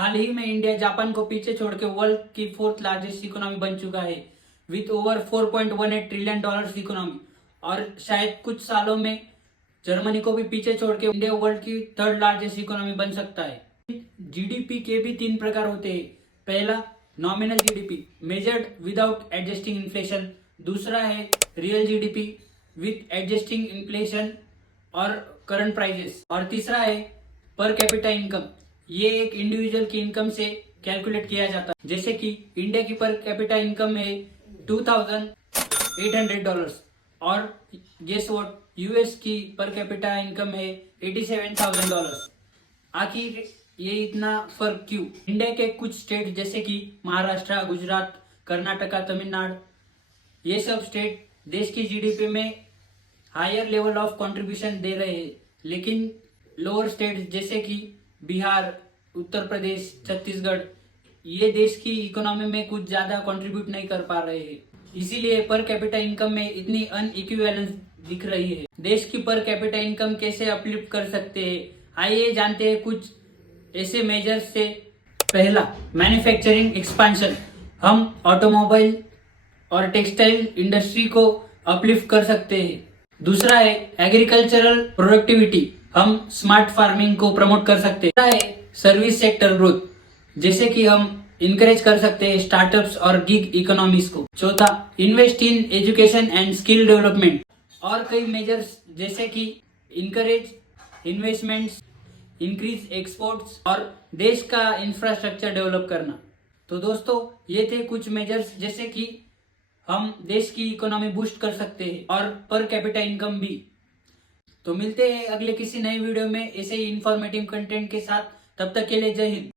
हाल ही में India Japan को पीछे छोड़ के वर्ल्ड की फोर्थ लार्जेस्ट इकोनॉमी बन चुका है with over 4.18 trillion dollars economy. और शायद कुछ सालों में जर्मनी को भी पीछे छोड़ के इंडिया वर्ल्ड की थर्ड लार्जेस्ट इकोनॉमी बन सकता है। जीडीपी के भी तीन प्रकार होते हैं। पहला nominal GDP measured without adjusting inflation. दूसरा है real GDP with adjusting inflation और करंट प्राइजेस। और तीसरा है पर कैपिटा इनकम। ये एक इंडिविजुअल की इनकम से कैलकुलेट किया जाता है। जैसे कि इंडिया की पर कैपिटा इनकम है $2,800 और गेस व्हाट, यूएस की पर कैपिटा इनकम है $87,000। आखिर ये इतना फर्क क्यों? इंडिया के कुछ स्टेट जैसे कि महाराष्ट्र, गुजरात, कर्नाटका, तमिलनाडु, ये सब स्टेट देश की जीडीपी में हायर लेवल ऑफ कंट्रीब्यूशन दे रहे हैं, लेकिन लोअर स्टेट जैसे कि बिहार, उत्तर प्रदेश, छत्तीसगढ़ ये देश की इकोनॉमी में कुछ ज्यादा कंट्रीब्यूट नहीं कर पा रहे हैं। इसीलिए पर कैपिटा इनकम में इतनी अनइक्विवेलेंस दिख रही है। देश की पर कैपिटा इनकम कैसे अपलिफ्ट कर सकते हैं, आइए जानते हैं कुछ ऐसे मेजर्स से। पहला, मैन्युफैक्चरिंग एक्सपेंशन। हम ऑटोमोबाइल और टेक्सटाइल इंडस्ट्री को अपलिफ्ट कर सकते हैं। दूसरा है एग्रीकल्चरल प्रोडक्टिविटी। हम स्मार्ट फार्मिंग को प्रमोट कर सकते हैं। तीसरा है सर्विस सेक्टर ग्रोथ, जैसे कि हम इनकरेज कर सकते हैं स्टार्टअप्स और गिग इकोनॉमीज को। चौथा, invest in education and skill development. और कई मेजर्स जैसे कि इनकरेज इन्वेस्टमेंट्स, इंक्रीज एक्सपोर्ट्स और देश का इंफ्रास्ट्रक्चर डेवलप करना। तो दोस्तों, ये थे कुछ मेजर्स जैसे कि हम देश की इकोनॉमी बूस्ट कर सकते हैं और पर कैपिटा इनकम भी। तो मिलते हैं अगले किसी नए वीडियो में ऐसे ही इंफॉर्मेटिव कंटेंट के साथ। तब तक के लिए जय हिंद।